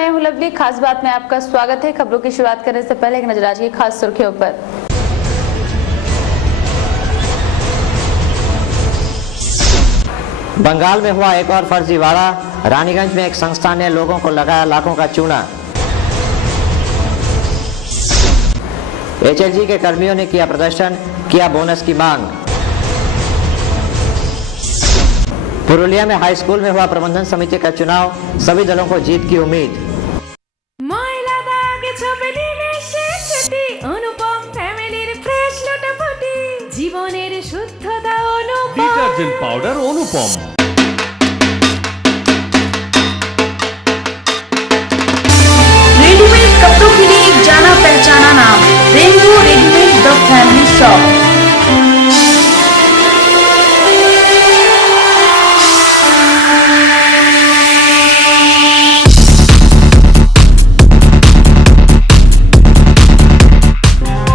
मैं हूं लवली। खास बात में आपका स्वागत है। खबरों की शुरुआत करने से पहले एक नजर आज की खास सुर्खियों पर। बंगाल में हुआ एक और फर्जीवाड़ा। रानीगंज में एक संस्था ने लोगों को लगाया लाखों का चूना। एचएलजी के कर्मियों ने किया प्रदर्शन, किया बोनस की मांग। पुरुलिया में हाई स्कूल में हुआ प्रबंधन समिति का चुनाव, सभी दलों को जीत की उम्मीद। डिटर्जेंट पाउडर अनुपम। रेडीमेड कपड़ों के लिए एक जाना पहचाना नाम, rainbow readymade the family shop.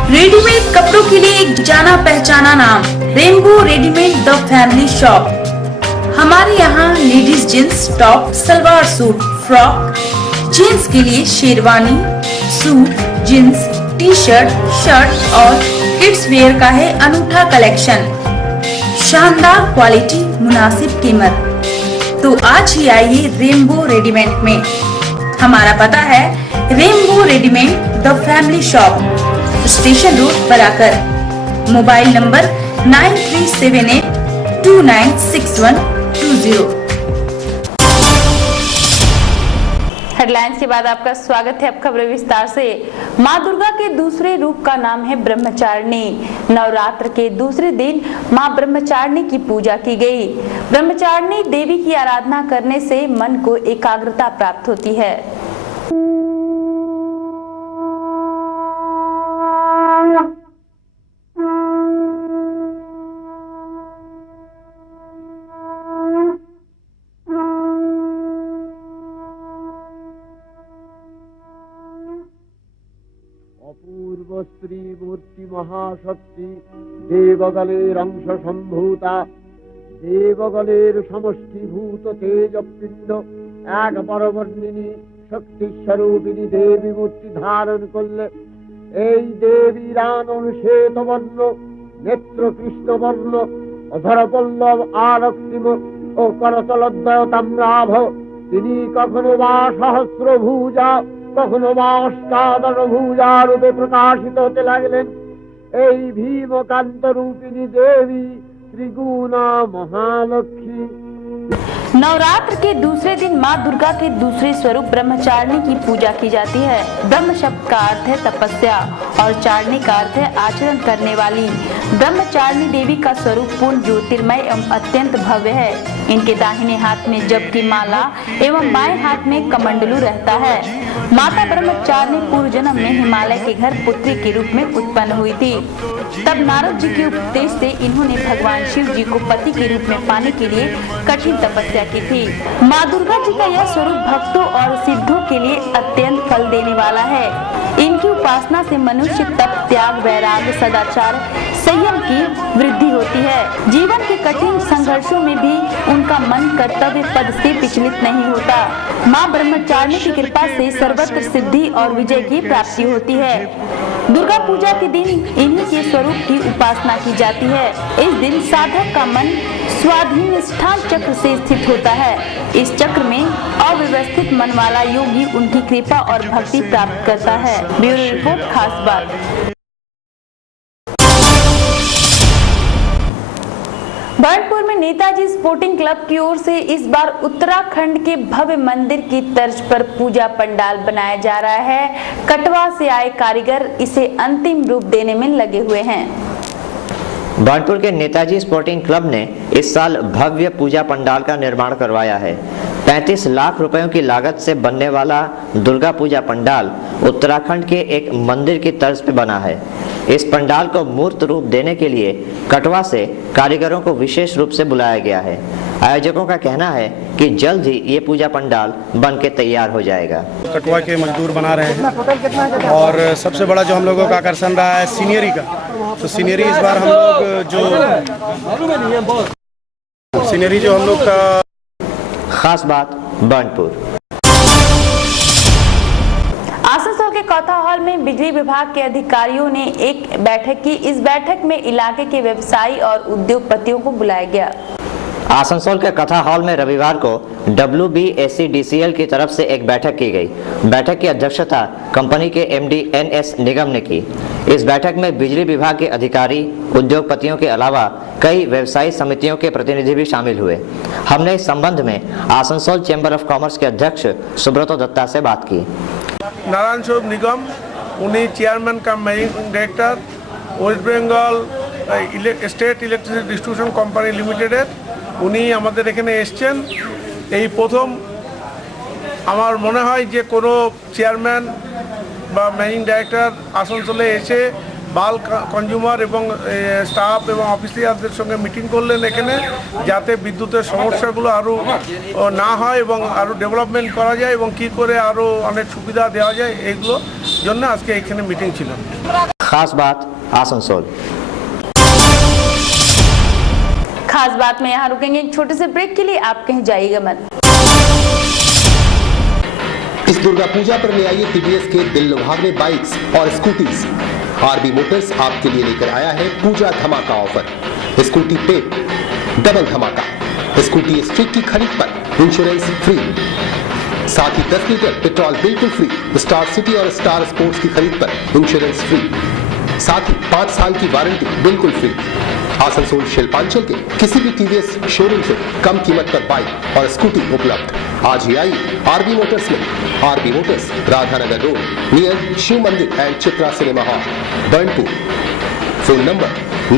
Readymade कपड़ों के लिए एक जाना पहचाना नाम, rainbow readymade the family shop. हमारे यहाँ ladies jeans, top, salwar suit, frock, gents के लिए sherwani, suit, jeans, T shirt, shirt और किड्स वेयर का है अनूठा कलेक्शन। शानदार क्वालिटी, मुनासिब कीमत। तो आज ही आइए रेनबो रेडीमेड में। हमारा पता है rainbow readymade the family shop, station road Barakar. Mobile number 9378296120। Headlines के बाद आपका स्वागत है। अब खबरें विस्तार से। मां दुर्गा के दूसरे रूप का नाम है ब्रह्मचारिणी। नवरात्र के दूसरे दिन मां ब्रह्मचारिणी की पूजा की गई। ब्रह्मचारिणी देवी की आराधना करने से मन को एकाग्रता प्राप्त होती है। अपूर्व स्त्री मूर्ति महाशक्ति देवगलेर अंश सम्भूता देवगलेर समष्टिभूत तेजपिंड एक परवर्णिनी शक्ति स्वरूपिणी देवी मूर्ति धारण करले এই দেবীর আনন শ্বেত বর্ণ, নেত্র কৃষ্ণ বর্ণ, অধর পল্লব আরক্তিম ও করতলদ্বয় তাম্রাভ। তিনি কখনো বা সহস্রভুজা, কখনো বা অষ্টাদশ ভুজা রূপে প্রকাশিত হতে লাগলেন। এই ভীমকান্ত রূপিণী দেবী त्रिगुणा महालक्ष्मी। नवरात्र के दूसरे दिन मां दुर्गा के दूसरे स्वरूप ब्रह्मचारिणी की पूजा की जाती है। ब्रह्म शब्द का अर्थ है तपस्या और चारिणी का अर्थ है आचरण करने वाली। ब्रह्मचारिणी देवी का स्वरूप पूर्ण ज्योतिर्मय एवं अत्यंत भव्य है। इनके दाहिने हाथ में जप की माला एवं बाएं हाथ में कमंडलू रहता है। माता ब्रह्मचारिणी पूर्व जन्म में हिमालय के घर पुत्री के रूप में उत्पन्न हुई थी। तब नारद जी के उपदेश से इन्होंने भगवान शिव जी को पति के रूप में पाने के लिए कठिन तपस्या की थी। माँ दुर्गा जी का यह स्वरूप भक्तों और सिद्धों के लिए अत्यंत फल देने वाला है। इनकी उपासना से मनुष्य तप, त्याग, वैराग्य, सदाचार, संयम की वृद्धि होती है। जीवन के कठिन संघर्षों में भी उनका मन कर्तव्य पद से विचलित नहीं होता। माँ ब्रह्मचारिणी की कृपा से सर्वत्र सिद्धि और विजय की प्राप्ति होती है। दुर्गा पूजा के दिन इन्हीं के स्वरूप की उपासना की जाती है। इस दिन साधक का मन स्वाधीन स्थान चक्र से स्थित होता है। इस चक्र में अव्यवस्थित मन वाला योगी उनकी कृपा और भक्ति प्राप्त करता है। ब्यूरो रिपोर्ट खास बात। बर्नपुर में नेताजी स्पोर्टिंग क्लब की ओर से इस बार उत्तराखंड के भव्य मंदिर की तर्ज पर पूजा पंडाल बनाया जा रहा है। कटवा से आए कारीगर इसे अंतिम रूप देने में लगे हुए हैं। बर्नपुर के नेताजी स्पोर्टिंग क्लब ने इस साल भव्य पूजा पंडाल का निर्माण करवाया है। 35 लाख रुपयों की लागत से बनने वाला दुर्गा पूजा पंडाल उत्तराखंड के एक मंदिर की तर्ज पे बना है। इस पंडाल को मूर्त रूप देने के लिए कटवा से कारीगरों को विशेष रूप से बुलाया गया है। आयोजकों का कहना है कि जल्द ही ये पूजा पंडाल बन के तैयार हो जाएगा। कटवा के मजदूर बना रहे हैं और सबसे बड़ा जो हम लोगों का आकर्षण रहा है सीनियरी का। तो सीनियरी इस बार हम लोग जो हम लोग का खास बात बर्नपुर। कौथा हॉल में बिजली विभाग के अधिकारियों ने एक बैठक की। इस बैठक में इलाके के व्यवसायी और उद्योगपतियों को बुलाया गया। आसनसोल के कथा हॉल में रविवार को WBSCDCL की तरफ से एक बैठक की गई। बैठक की अध्यक्षता कंपनी के MD NS निगम ने की। इस बैठक में बिजली विभाग के अधिकारी, उद्योगपतियों के अलावा कई व्यवसायी समितियों के प्रतिनिधि भी शामिल हुए। हमने इस संबंध में आसनसोल चैम्बर ऑफ कॉमर्स के अध्यक्ष सुब्रतो दत्ता से बात की। नारायण स्वरूप निगम, उन्हीं चेयरमैन का managing director, West Bengal state electricity distribution company লিমিটেডের উনি আমাদের এখানে এসছেন। এই প্রথম আমার মনে হয় যে কোনো চেয়ারম্যান বা ম্যানেজিং ডাইরেক্টর আসানসোলে এসে বাল্ক কনজিউমার এবং স্টাফ এবং অফিসিয়ালদের সঙ্গে মিটিং করলেন এখানে, যাতে বিদ্যুতের সমস্যাগুলো আরও না হয় এবং আরও ডেভেলপমেন্ট করা যায় এবং কী করে আরও অনেক সুবিধা দেওয়া যায়, এইগুলোর জন্য আজকে এখানে মিটিং ছিল। खास बात आसनसोल। खास बात में यहाँ रुकेंगे एक छोटे से ब्रेक के लिए, आप कहीं जाइएगा मत। इस दुर्गा पूजा पर ले आइए TVS के दिल लुभावने बाइक्स और स्कूटीज। RB मोटर्स आपके लिए लेकर आया है पूजा धमाका ऑफर। स्कूटी पे डबल धमाका, स्कूटी स्ट्रीट की खरीद पर इंश्योरेंस फ्री, साथ ही 10 लीटर पेट्रोल बिल्कुल फ्री। स्टार सिटी और स्टार स्पोर्ट्स की खरीद पर इंश्योरेंस फ्री, साथ ही 5 साल की वारंटी बिल्कुल फ्री। आसनसोल शिल्पांचल के किसी भी TVS शोरूम से कम कीमत पर बाइक और स्कूटी उपलब्ध। आज ही आइए RB मोटर्स में। RB motors, Radhanagar road, near Shiv मंदिर and Chitra cinema hall, Burnpur. Phone number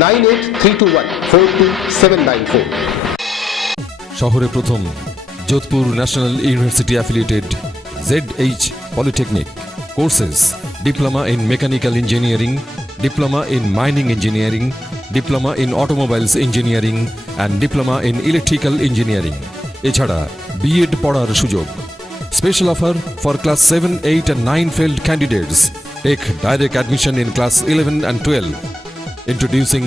9832142794। শহরে প্রথম Jodhpur national university affiliated ZH polytechnic courses, diploma in mechanical engineering, diploma in mining engineering, diploma in automobiles engineering and diploma in electrical engineering. এছাড়া B.Ed পড়ার সুযোগ। Special offer for class 7, 8 and 9 failed candidates. Take direct admission in class 11 and 12. Introducing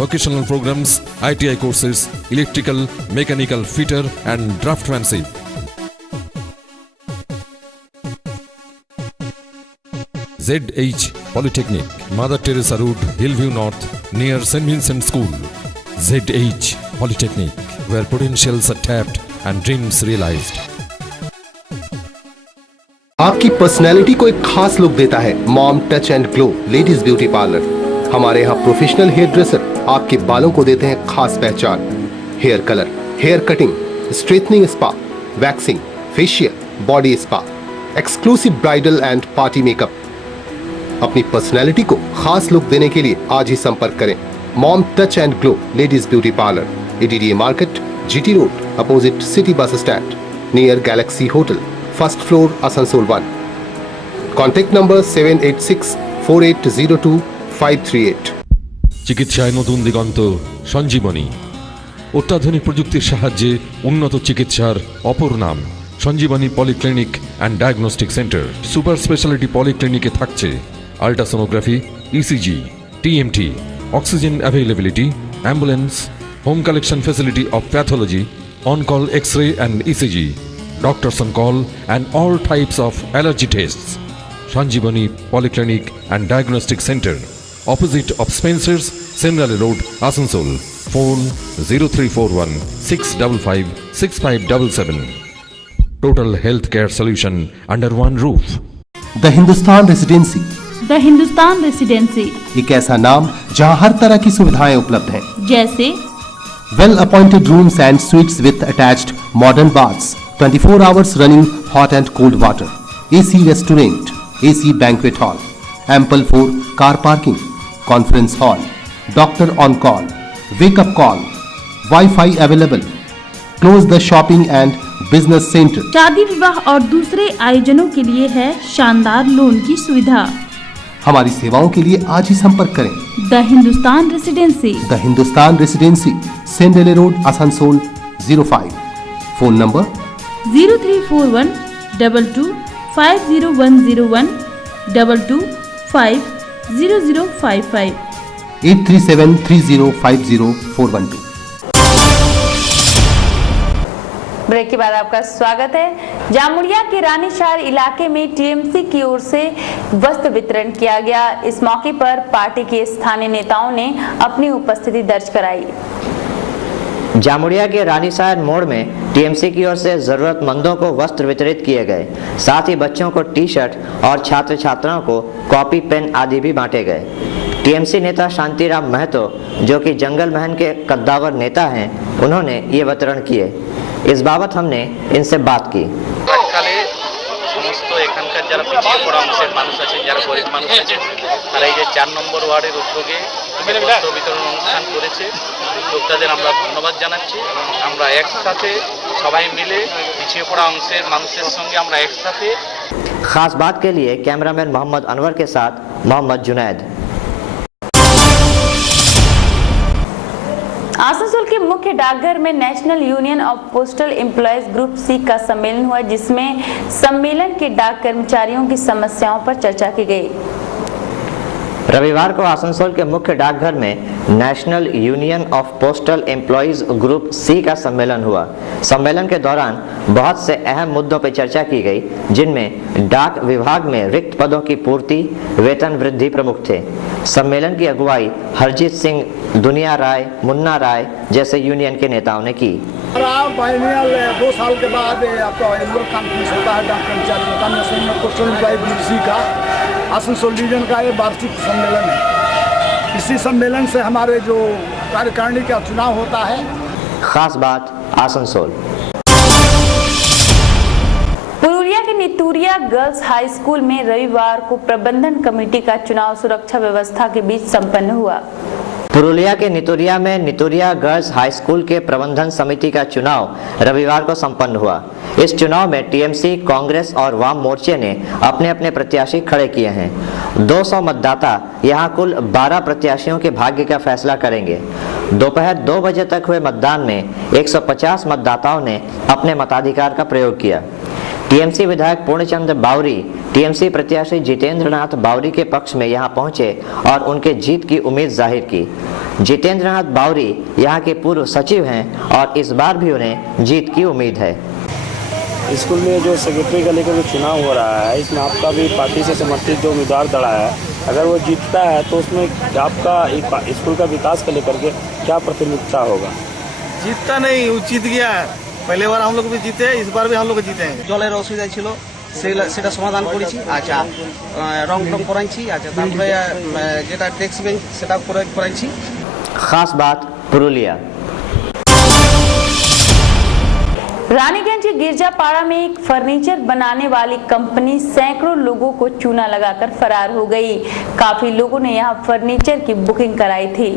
vocational programs, ITI courses, electrical, mechanical, fitter and draftsmanship. ZH Polytechnic, Mother Teresa Road, Hillview North, near St. Vincent School. ZH Polytechnic, where potentials are tapped and dreams realized. आपकी personality को एक खास look देता है mom touch and glow ladies beauty parlour. हमारे यहाँ professional hair dresser आपके बालों को देते हैं खास पहचान। Hair colour, hair cutting, straightening spa, waxing, facial, body spa, exclusive bridal and party makeup. अपनी पर्सनैलिटी को खास लुक देने के लिए आज ही संपर्क करें। Mom touch and glow ladies beauty parlour, ADDA market, GT road, opposite city bus stand, near Galaxy hotel, first floor, Asansol 1। Contact number 7864802538। চিকিৎসায় নতুন দিগন্ত সঞ্জীবনী। অত্যাধুনিক প্রযুক্তির সাহায্যে উন্নত চিকিৎসার অপর নাম Sanjeevani polyclinic and diagnostic centre. Super speciality পলিক্লিনিকে থাকছে ultrasonography, ECG, TMT, oxygen availability, ambulance, home collection facility of pathology, on call X-ray and ECG, doctors on call and all types of allergy tests. Sanjeevani Polyclinic and Diagnostic Center, opposite of Spencer's, Semrale Road, Asansol. Phone 0341 655 6577. Total healthcare solution under one roof. The Hindustan residency. The Hindustan residency एक ऐसा नाम जहां हर तरह की सुविधाएं उपलब्ध हैं, जैसे well appointed rooms and sweets with attached modern baths, 24 hours running hot and cold water, AC restaurant, AC banquet hall, ample for car parking, conference hall, doctor on call, wake up call, wifi available, close the shopping and business centre. शादी विवाह और दूसरे आयोजनों के लिए है शानदार loan की सुविधा। हमारी सेवाओं के लिए आज ही संपर्क करें। The Hindustan residency, the Hindustan residency, सेंडेले road, Asansol 05। Phone number 0341 22 50101 22500555 8373050412। Break के बाद आपका स्वागत है। जामुड़िया के रानीशहर इलाके में टीएमसी की ओर से वस्त्र वितरण किया गया। इस मौके पर पार्टी के स्थानीय नेताओं ने अपनी उपस्थिति दर्ज कराई। जामुड़िया के रानीशहर मोड़ में टीएमसी की ओर से जरूरतमंदों को वस्त्र वितरित किए गए। साथ ही बच्चों को टी शर्ट और छात्र छात्राओं को कॉपी पेन आदि भी बांटे गए। टीएमसी नेता शांतिराम महतो, जो कि जंगल महल के कद्दावर नेता हैं, उन्होंने ये वितरण किए। इस बाबत हमने इनसे बात की। সমস্ত এখানকার যারা পিছিয়ে পড়া অংশের মানুষ আছে, যারা গরিব মানুষ আছে, তারা এই যে 4 নম্বর ওয়ার্ডের উদ্যোগে বস্ত্র বিতরণ অনুষ্ঠান করেছে, লোকটাদের আমরা ধন্যবাদ জানাচ্ছি। এবং আমরা একসাথে সবাই মিলে পিছিয়ে পড়া অংশের মানুষের সঙ্গে আমরা একসাথে। खास बात के लिए कैमरामैन मोहम्मद अनवर के साथ मोहम्मद जुनैद। आसनसोल के मुख्य डाकघर में national union of postal employees group C का सम्मेलन हुआ, जिसमें सम्मेलन के डाक कर्मचारियों की समस्याओं पर चर्चा की गई। रविवार को आसनसोल के मुख्य डाकघर में national union of postal employees group C का सम्मेलन हुआ। सम्मेलन के दौरान बहुत से अहम मुद्दों पर चर्चा की गई, जिनमें डाक विभाग में रिक्त पदों की पूर्ति, वेतन वृद्धि प्रमुख थे। सम्मेलन की अगुवाई हरजीत सिंह, दुनिया राय, मुन्ना राय जैसे यूनियन के नेताओं ने की। 2 साल के बाद आपका एनुअल कॉन्फ्रेंस होता है डाक कर्मचारियों का, national postal employees group C का आसनसोल रीजन का ये वार्षिक सम्मेलन है। इसी सम्मेलन से हमारे जो कार्यकारिणी का चुनाव होता है। खास बात आसनसोल। पुरुलिया के नितुरिया गर्ल्स हाई स्कूल में रविवार को प्रबंधन कमेटी का चुनाव सुरक्षा व्यवस्था के बीच संपन्न हुआ। पुरुलिया के नितुरिया में नितुरिया गर्ल्स हाई स्कूल के प्रबंधन समिति का चुनाव रविवार को संपन्न हुआ। इस चुनाव में टीएमसी, कांग्रेस और वाम मोर्चे ने अपने अपने प्रत्याशी खड़े किए हैं। 200 मतदाता यहां कुल 12 प्रत्याशियों के भाग्य का फैसला करेंगे। दोपहर 2 बजे तक हुए मतदान में 150 मतदाताओं ने अपने मताधिकार का प्रयोग किया। टीएमसी विधायक पूर्णचंद बावरी टीएमसी प्रत्याशी जितेंद्र नाथ बावरी के पक्ष में यहां पहुंचे और उनके जीत की उम्मीद जाहिर की। जितेंद्र नाथ बावरी यहां के पूर्व सचिव हैं और इस बार भी उन्हें जीत की उम्मीद है। स्कूल में जो सेक्रेटरी का लेकर जो चुनाव हो रहा है, इसमें आपका भी पार्टी से समर्थित जो उम्मीदवार दड़ा है, अगर वो जीतता है तो उसमें आपका स्कूल का विकास को लेकर के क्या प्राथमिकता होगा? जीतता नहीं, वो जीत गया। पहले बार हम लोग भी जीते, इस बार भी हम लोग जीतेंगे। জলের অসুবিধা ছিল, সেটা সমাধান করেছি। আচ্ছা, রং টং করাইছি। আচ্ছা, তারপরে যেটা ডেস্ক বেঞ্চ সেটা করাইছি। खास बात पुरुलिया। रानीगंज के गिरजापाड़ा में एक फर्नीचर बनाने वाली कंपनी सैकड़ों लोगों को चूना लगाकर फरार हो गई। काफी लोगों ने यहां फर्नीचर की बुकिंग कराई थी।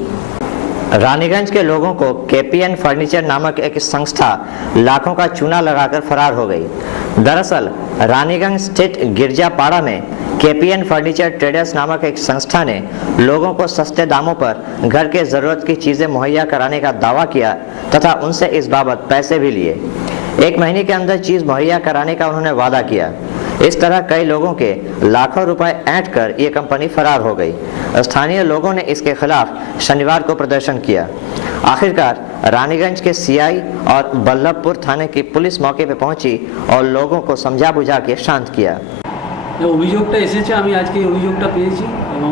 रानीगंज के लोगों को केपीएन फर्नीचर नामक एक संस्था लाखों का चूना लगाकर फरार हो गई। दरअसल रानीगंज स्थित गिरजापाड़ा में केपीएन फर्नीचर ट्रेडर्स नामक एक संस्था ने लोगों को सस्ते दामों पर घर के जरूरत की चीजें मुहैया कराने का दावा किया तथा उनसे इस बाबत पैसे भी लिए। 1 महीने के अंदर चीज मुहैया कराने का उन्होंने वादा किया। इस तरह कई लोगों के लाखों रुपए ऐंठ कर ये कंपनी फरार हो गई। स्थानीय लोगों ने इसके खिलाफ शनिवार को प्रदर्शन किया। आखिरकार रानीगंज के सीआई और बल्लभपुर थाने की पुलिस मौके पर पहुंची और लोगों को समझा बुझा के शांत किया। অভিযোগটা এসেছে, আমি আজকে এই অভিযোগটা পেয়েছি এবং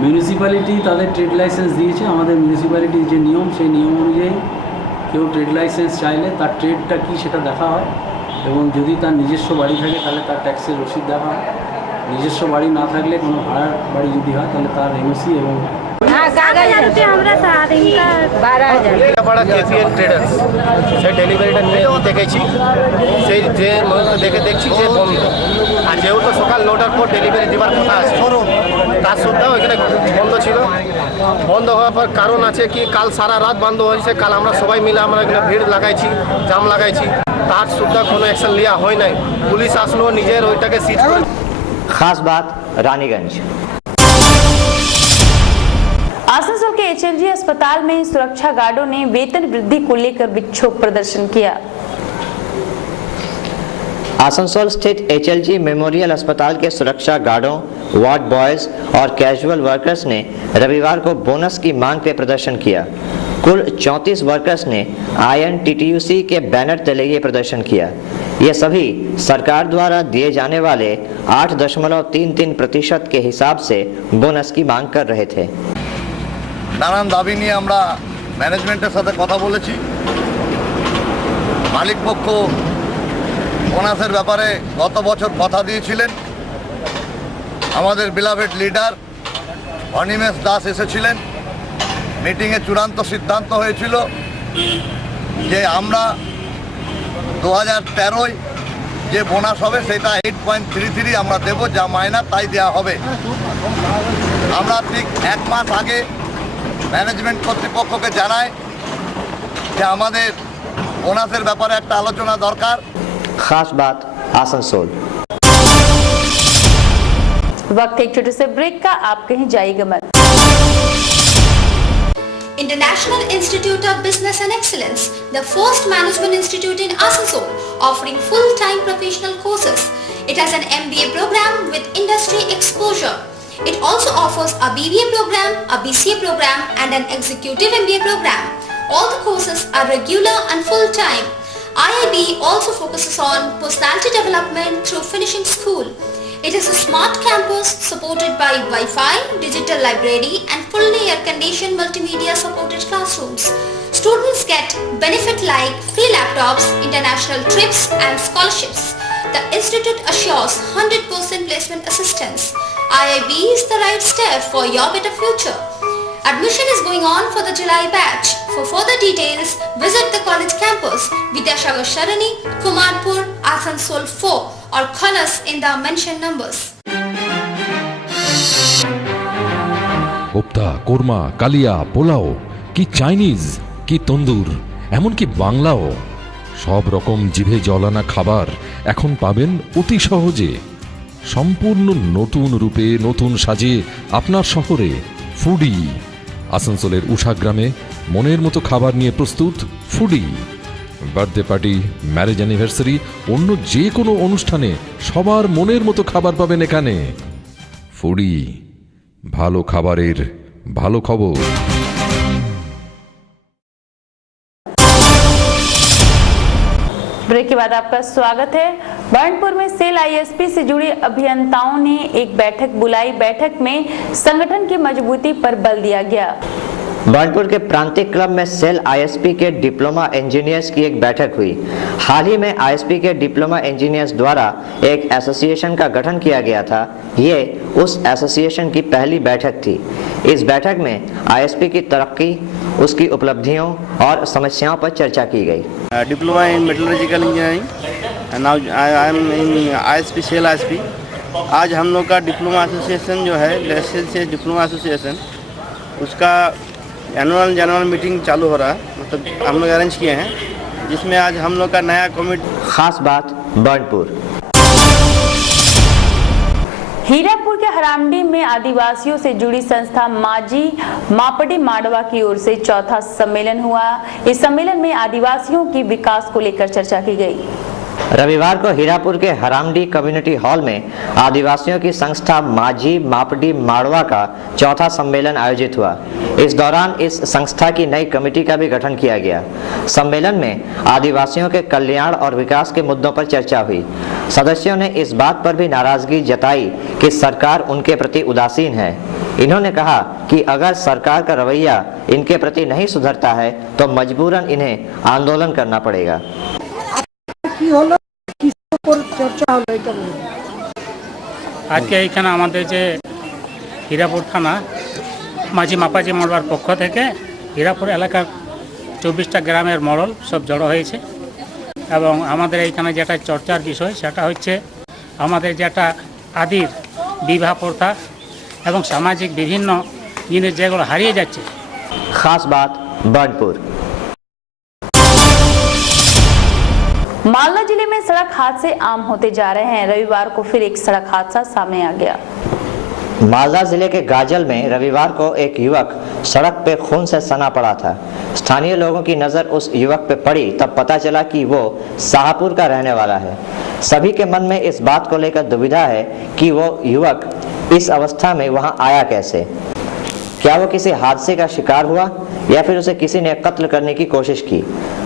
মিউনিসিপ্যালিটি তাদের ট্রেড লাইসেন্স দিয়েছে। আমাদের মিউনিসিপ্যালিটির যে নিয়ম, সেই নিয়ম অনুযায়ী কেউ ট্রেড লাইসেন্স চাইলে তার ট্রেডটা কী সেটা দেখা হয় এবং যদি তার নিজস্ব বাড়ি থাকে তাহলে তার ট্যাক্সের রসিদ দেখা হয়। নিজস্ব বাড়ি না থাকলে কোনো ভাড়ার বাড়ি যদি হয় তাহলে তার এনওসি এবং बड़ा केपीएन ट्रेडर्स से डेलिवरीटा নিতে গেছি, সেই যে দেখে দেখছি যে বন্ধ। আর যেহেতু সকাল 9টার পর ডেলিভারি দেওয়ার কথা আছে, তার সত্ত্বেও এখানে বন্ধ ছিল। বন্ধ হওয়ার পর কারণ আছে কি, কাল সারা রাত বন্ধ হয়েছে। কাল আমরা সবাই মিলে আমরা এখানে ভিড় লাগাইছি, জাম লাগাইছি, তার সত্ত্বেও কোনো অ্যাকশন নেওয়া হয় নাই। পুলিশ আসলো, নিজের ওইটাকে সিজ করে। खास बात रानीगंज। आसनसोल के एचएलजी अस्पताल में सुरक्षा गार्डों ने वेतन वृद्धि को लेकर विक्षोभ प्रदर्शन किया। आसनसोल स्थित एचएलजी मेमोरियल अस्पताल के सुरक्षा गार्डों, वार्ड बॉयज और कैजुअल वर्कर्स ने रविवार को बोनस की मांग पे प्रदर्शन किया। कुल 34 वर्कर्स ने INTTUC के बैनर तले ये प्रदर्शन किया। ये सभी सरकार द्वारा दिए जाने वाले 8.33% के हिसाब से बोनस की मांग कर रहे थे। নানান দাবি নিয়ে আমরা ম্যানেজমেন্টের সাথে কথা বলেছি। মালিক পক্ষ বোনাসের ব্যাপারে গত বছর কথা দিয়েছিলেন। আমাদের বিলাভেড লিডার অনিমেষ দাস এসেছিলেন। মিটিংয়ে চূড়ান্ত সিদ্ধান্ত হয়েছিল যে আমরা 2013 যে বোনাস হবে সেটা 8.33 আমরা দেব, যা মাইনা তাই দেওয়া হবে। আমরা ঠিক এক মাস আগে ম্যানেজমেন্ট কর্তৃপক্ষকে জানাই যে আমাদের বোনাসের ব্যাপারে একটা আলোচনা দরকার। खास बात आसनसोल। वक्त एक छोटे से ब्रेक का, आप कहीं जाइएगा मत। International Institute of Business and Excellence, the first management institute in Asansol, offering full-time professional courses. It has an MBA program with industry exposure. It also offers a BBA program, a BCA program and an executive MBA program. All the courses are regular and full-time. IIB also focuses on personality development through finishing school. It is a smart campus supported by Wi-Fi, digital library and fully air-conditioned multimedia supported classrooms. Students get benefit like free laptops, international trips and scholarships. The institute assures 100% placement assistance. IIB is the right step for your better future. Admission is going on for the July batch. For further details, visit the college campus, Vidyasagar Sharani, Kumarpur, Asansol 4 or call us in the mentioned numbers. Kofta, korma, কালিয়া, পোলাও, কি Chinese, কি তন্দুর, এমনকি বাংলাও, সব রকম জিভে জলানা খাবার এখন পাবেন অতি সহজে, সম্পূর্ণ নতুন রূপে, নতুন সাজে আপনার শহরে। ফুডি আসানসোলের উষাগ্রামে মনের মতো খাবার নিয়ে প্রস্তুত foodie. Birthday party, marriage anniversary, অন্য যে কোনো অনুষ্ঠানে সবার মনের মতো খাবার পাবেন এখানে। ফুডি, ভালো খাবারের ভালো খবর। ब्रेक के बाद आपका स्वागत है। बर्नपुर में सेल ISP से जुड़े अभियंताओं ने एक बैठक बुलाई। बैठक में संगठन की मजबूती पर बल दिया गया। बर्नपुर के प्रांतिक क्लब में सेल ISP के डिप्लोमा इंजीनियर्स की एक बैठक हुई। हाल ही में ISP के डिप्लोमा इंजीनियर्स द्वारा एक एसोसिएशन का गठन किया गया था। ये उस एसोसिएशन की पहली बैठक थी। इस बैठक में ISP की तरक्की, उसकी उपलब्धियों और समस्याओं पर चर्चा की गई। Diploma in metallurgical engineering, now I am in ISP SAIL ISP। आज हम लोग का डिप्लोमा एसोसिएशन जो है, सेल डिप्लोमा एसोसिएशन, उसका एनुअल जनरल मीटिंग चालू हो रहा है, मतलब हम लोग अरेंज किए हैं, जिसमें आज हम लोग का नया कमिटी। खास बात बर्नपुर। हीरापुर के हरामडी में आदिवासियों से जुड़ी संस्था माजी मापड़ी माडवा की ओर से चौथा सम्मेलन हुआ। इस सम्मेलन में आदिवासियों की विकास को लेकर चर्चा की गई। रविवार को हीरापुर के हरामडी कम्युनिटी हॉल में आदिवासियों की संस्था माजी मापड़ी माड़वा का चौथा सम्मेलन आयोजित हुआ। इस दौरान इस संस्था की नई कमेटी का भी गठन किया गया। सम्मेलन में आदिवासियों के कल्याण और विकास के मुद्दों पर चर्चा हुई। सदस्यों ने इस बात पर भी नाराजगी जताई कि सरकार उनके प्रति उदासीन है। इन्होंने कहा कि अगर सरकार का रवैया इनके प्रति नहीं सुधरता है तो मजबूरन इन्हें आंदोलन करना पड़ेगा। আজকে এইখানে আমাদের যে হীরাপুর থানা মাঝি মাপাজি মোড়বার পক্ষ থেকে হীরাপুর এলাকার 24টা গ্রামের মোড়ল সব জড়ো হয়েছে এবং আমাদের এইখানে যেটা চর্চার বিষয় সেটা হচ্ছে আমাদের যেটা আদির বিবাহ প্রথা এবং সামাজিক বিভিন্ন জিনিস যেগুলো হারিয়ে যাচ্ছে। खास बात बर्नपुर। मालदा जिले में सड़क हादसे आम होते जा रहे हैं। रविवार को फिर एक सड़क हादसा सामने आ गया। मालदा जिले के गाजल में रविवार को एक युवक सड़क पे खून से सना पड़ा था। स्थानीय लोगों की नजर उस युवक पे पड़ी तब पता चला कि वो शाहपुर का रहने वाला है। सभी के मन में इस बात को लेकर दुविधा है कि वो युवक इस अवस्था में वहां आया कैसे। क्या वो किसी हादसे का शिकार हुआ या फिर उसे किसी ने कत्ल करने की कोशिश की।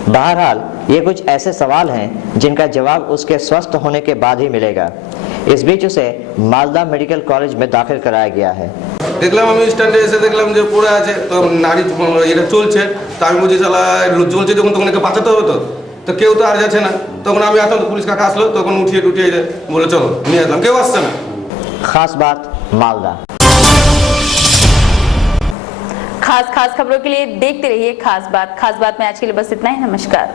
बहरहाल ये कुछ ऐसे सवाल हैं जिनका जवाब उसके स्वस्थ होने के बाद ही मिलेगा। इस बीच उसे मालदा मेडिकल कॉलेज में दाखिल कराया गया है। দেখলাম আমি স্ট্যান্ডে এসে দেখলাম যে পড়ে আছে, তো নারী এটা চলছে, তো আমি বুঝি শালা চলছে যখন তখন একে বাঁচাতে হবে, তো কেউ তো আর যাচ্ছে না। তখন আমি আসলাম, পুলিশ কাকা আসলো, তখন উঠিয়ে টুটিয়ে বলে চলো নিয়ে আসলাম, কেউ আসছে না। खास बात मालदा। खास खबरों के लिए देखते रहिए खास बात में आज के लिए बस इतना ही। नमस्कार।